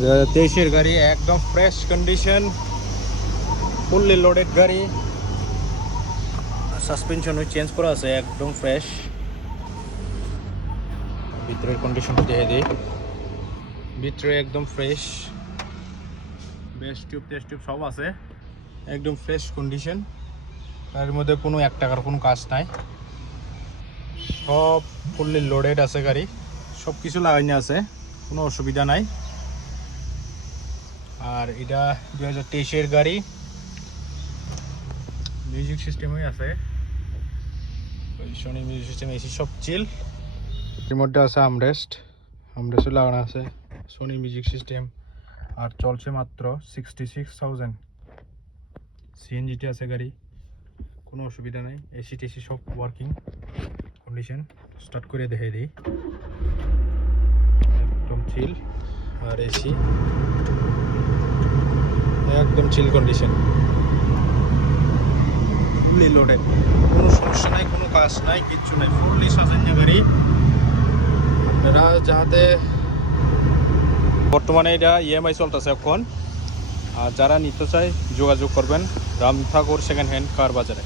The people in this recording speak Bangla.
2023 গাড়ি একদম ফ্রেশ কন্ডিশন, ফুললি লোডেড গাড়ি। সাসপেনশনও চেঞ্জ করা আছে, একদম ফ্রেশ। ভিতরের কন্ডিশনটা দেখে দিই, ভিতরে একদম fresh, base tube test tube সব আছে, একদম ফ্রেশ কন্ডিশন। গাড়ির মধ্যে কোনো 1 টাকার কোনো কাজ নাই, সব ফুললি লোডেড আছে গাড়ি, সব কিছু লাগাইনি আছে, কোনো অসুবিধা নাই। আর এটা 2023 গাড়ি, মিউজিক সিস্টেমই আছে, পজিশনিং মিউজিক সিস্টেম, এসি সব চিল। এর মধ্যে আছে আমরেস্টও লাগানো আছে, সোনি মিউজিক সিস্টেম। আর চলছে মাত্র 66,000। সিএনজিটি আছে গাড়ি, কোনো অসুবিধা নাই, এসি টেসি সব ওয়ার্কিং কন্ডিশন। স্টার্ট করে দেখে দিই, একদম চিল। আর এসি একদম চিল কন্ডিশন, ফুললি লোডেড, কোনো সমস্যা নাই, কোনো কাজ নাই, কিচ্ছু নাই, ফুললি সাজানো গাড়ি। আপনারা যাতে বর্তমানে এটা ইএমআই চলতেছে এখন, আর যারা নিতে চায় যোগাযোগ করবেন রাম ঠাকুর সেকেন্ড হ্যান্ড কার বাজারে।